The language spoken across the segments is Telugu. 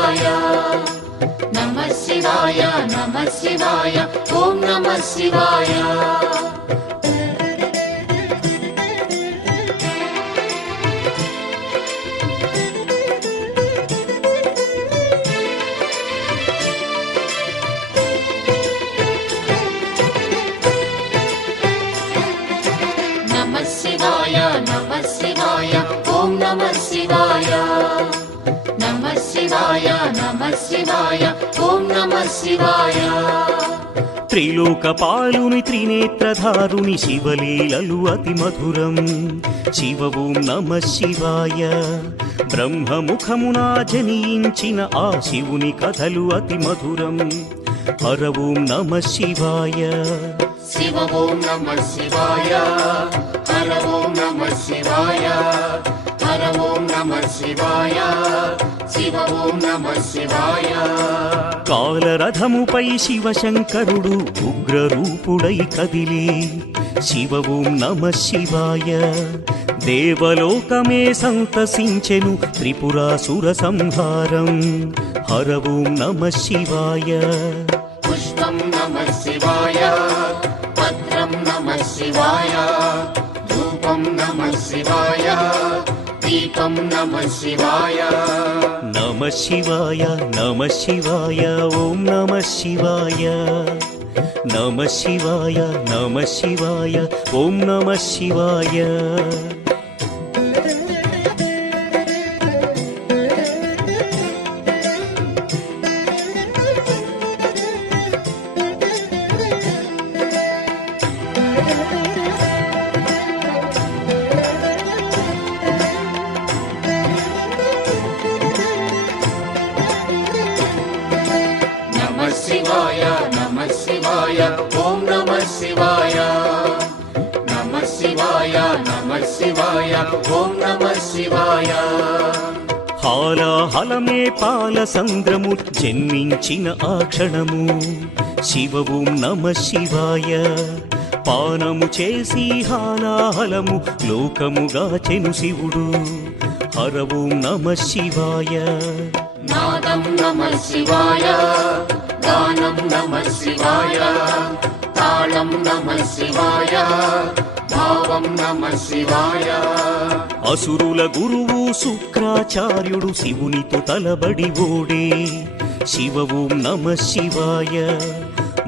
శివాయ నమః శివాయ నమః శివాయ ఓం నమః శివాయ నమః శివాయ ఓం నమః శివాయ నమః శివాయ నమః శివాయ ఓం నమః శివాయ త్రిలోకపాలుని త్రినేత్రధారుని శివలీలలు అతి మధురం శివ ఓం నమః శివాయ బ్రహ్మముఖమున జనించిన ఆ శివుని కథలు అతి మధురం హర ఓం నమః శివాయ శివ ఓం నమః శివాయ హర ఓం నమః శివాయ హర ఓం నమః శివాయ శివ ఓం నమః శివాయ కాలరథముపై శివశంకరుడు ఉగ్రరూపుడై కదిలి శివ ఓం నమః శివాయ దేవలోకమే సంతసించెను త్రిపురాసుర సంహారం హర ఓం నమః శివాయ పుష్పం నమః శివాయ పత్రం నమః శివాయ ధూపం నమః శివాయ దీపం నమః శివాయ నమః శివాయ నమః శివాయ ఓం నమః శివాయ నమః శివాయ నమః శివాయ ఓం నమః శివాయ నమః శివాయ ఓం నమః శివాయ నమః శివాయ నమః శివాయ ఓం నమః శివాయ హాలాహలమే పాల సంద్రము జన్మించిన ఆ క్షణము శివ ఓం నమః శివాయ పానము చేసి హాలాహలము లోకముగాచెను శివుడు హర ఓం నమః శివాయ నాదం నమః శివాయ గానం నమః శివాయ తాళం నమః శివాయ భావం నమః శివాయ అసురుల గురువు శుక్రాచార్యుడు శివునితో తలబడి ఓడే శివ ఓం నమః శివాయ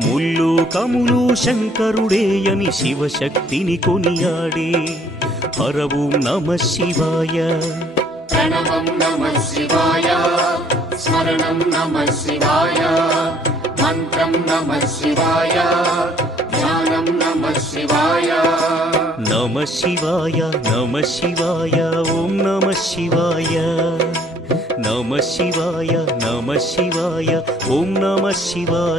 ముల్లోకములు శంకరుడేయని శివశక్తిని కొనియాడే హర ఓం నమః శివాయ ప్రణవం నమః శివాయ స్మరణం నమః శివాయ మంత్రం నమః శివాయ ధ్యానం నమః శివాయ నమః శివాయ నమః శివాయ ఓం నమః శివాయ నమః శివాయ నమః శివాయ ఓం నమః శివాయ